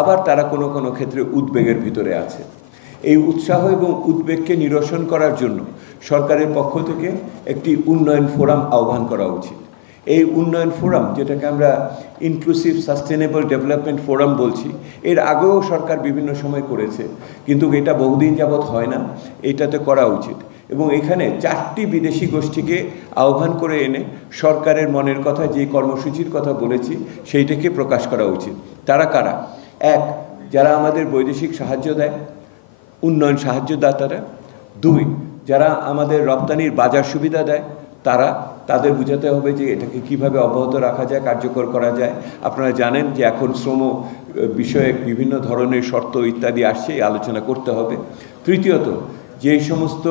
আবার তারা কোনো কোনো ক্ষেত্রে উদ্বেগের ভিতরে আছে। এই উৎসাহ এবং উদ্বেগকে নিরসন করার জন্য সরকারের পক্ষ থেকে একটি উন্নয়ন ফোরাম আহ্বান করা উচিত। এই উন্নয়ন ফোরাম, যেটাকে আমরা ইনক্লুসিভ সাস্টেনেবল ডেভেলপমেন্ট ফোরাম বলছি, এর আগেও সরকার বিভিন্ন সময় করেছে, কিন্তু এটা বহুদিন যাবৎ হয় না। এটাতে করা উচিত এবং এখানে 4টি বিদেশি গোষ্ঠীকে আহ্বান করে এনে সরকারের মনের কথা, যে কর্মসূচির কথা বলেছি, সেইটাকে প্রকাশ করা উচিত। তারা কারা? এক, যারা আমাদের বৈদেশিক সাহায্য দেয়, উন্নয়ন সাহায্যদাতারা। 2, যারা আমাদের রপ্তানির বাজার সুবিধা দেয়, তাদের বোঝাতে হবে যে এটাকে কিভাবে অব্যাহত রাখা যায়, কার্যকর করা যায়। আপনারা জানেন যে এখন শ্রম বিষয়ে বিভিন্ন ধরনের শর্ত ইত্যাদি আসছে, আলোচনা করতে হবে। তৃতীয়ত, যে সমস্ত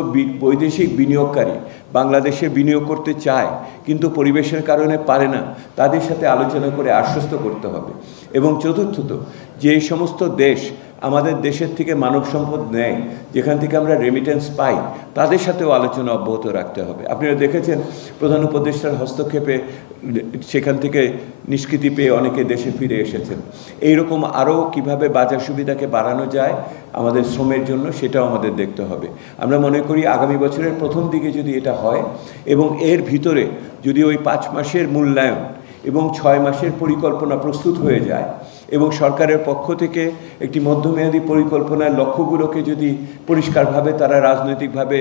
বৈদেশিক বিনিয়োগকারী বাংলাদেশে বিনিয়োগ করতে চায় কিন্তু পরিবেশের কারণে পারে না, তাদের সাথে আলোচনা করে আশ্বস্ত করতে হবে। এবং চতুর্থত, যে সমস্ত দেশ আমাদের দেশের থেকে মানব সম্পদ নেয়, যেখান থেকে আমরা রেমিটেন্স পাই, তাদের সাথেও আলোচনা অব্যাহত রাখতে হবে। আপনারা দেখেছেন প্রধান উপদেষ্টার হস্তক্ষেপে সেখান থেকে নিষ্কৃতি পেয়ে অনেকে দেশে ফিরে এসেছেন। এইরকম আরও কিভাবে বাজার সুবিধাকে বাড়ানো যায় আমাদের শ্রমের জন্য, সেটাও আমাদের দেখতে হবে। আমরা মনে করি আগামী বছরের প্রথম দিকে যদি এটা হয় এবং এর ভিতরে যদি ওই 5 মাসের মূল্যায়ন এবং 6 মাসের পরিকল্পনা প্রস্তুত হয়ে যায় এবং সরকারের পক্ষ থেকে একটি মধ্যমেয়াদী পরিকল্পনার লক্ষ্যগুলোকে যদি পরিষ্কারভাবে তারা রাজনৈতিকভাবে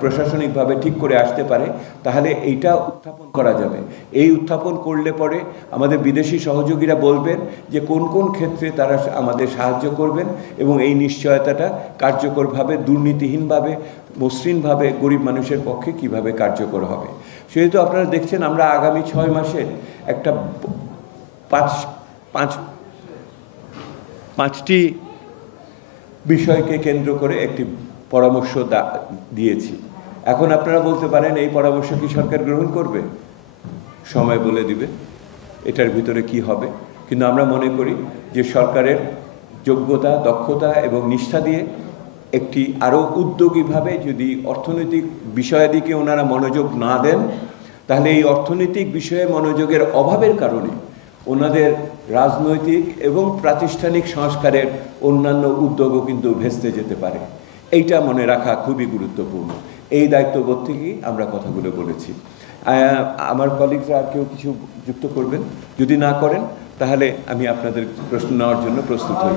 প্রশাসনিকভাবে ঠিক করে আসতে পারে, তাহলে এইটা উত্থাপন করা যাবে। এই উত্থাপন করলে পরে আমাদের বিদেশি সহযোগীরা বলবেন যে কোন কোন ক্ষেত্রে তারা আমাদের সাহায্য করবেন এবং এই নিশ্চয়তাটা কার্যকরভাবে, দুর্নীতিহীনভাবে, মসৃণভাবে গরিব মানুষের পক্ষে কিভাবে কার্যকর হবে। সেহেতু আপনারা দেখছেন আমরা আগামী 6 মাসের একটা 5টি বিষয়কে কেন্দ্র করে একটি পরামর্শ দিয়েছি। এখন আপনারা বলতে পারেন এই পরামর্শ কি সরকার গ্রহণ করবে? সময় বলে দিবে এটার ভিতরে কি হবে। কিন্তু আমরা মনে করি যে সরকারের যোগ্যতা, দক্ষতা এবং নিষ্ঠা দিয়ে একটি আরও উদ্যোগীভাবে যদি অর্থনৈতিক বিষয়াদিকে ওনারা মনোযোগ না দেন, তাহলে এই অর্থনৈতিক বিষয়ে মনোযোগের অভাবের কারণে ওনাদের রাজনৈতিক এবং প্রাতিষ্ঠানিক সংস্কারের অন্যান্য উদ্যোগও কিন্তু ভেস্তে যেতে পারে। এইটা মনে রাখা খুবই গুরুত্বপূর্ণ। এই দায়িত্ববোধ থেকেই আমরা কথাগুলো বলেছি। আমার কলিগরা আর কেউ কিছু যুক্ত করবেন? যদি না করেন তাহলে আমি আপনাদের প্রশ্ন নেওয়ার জন্য প্রস্তুত হই।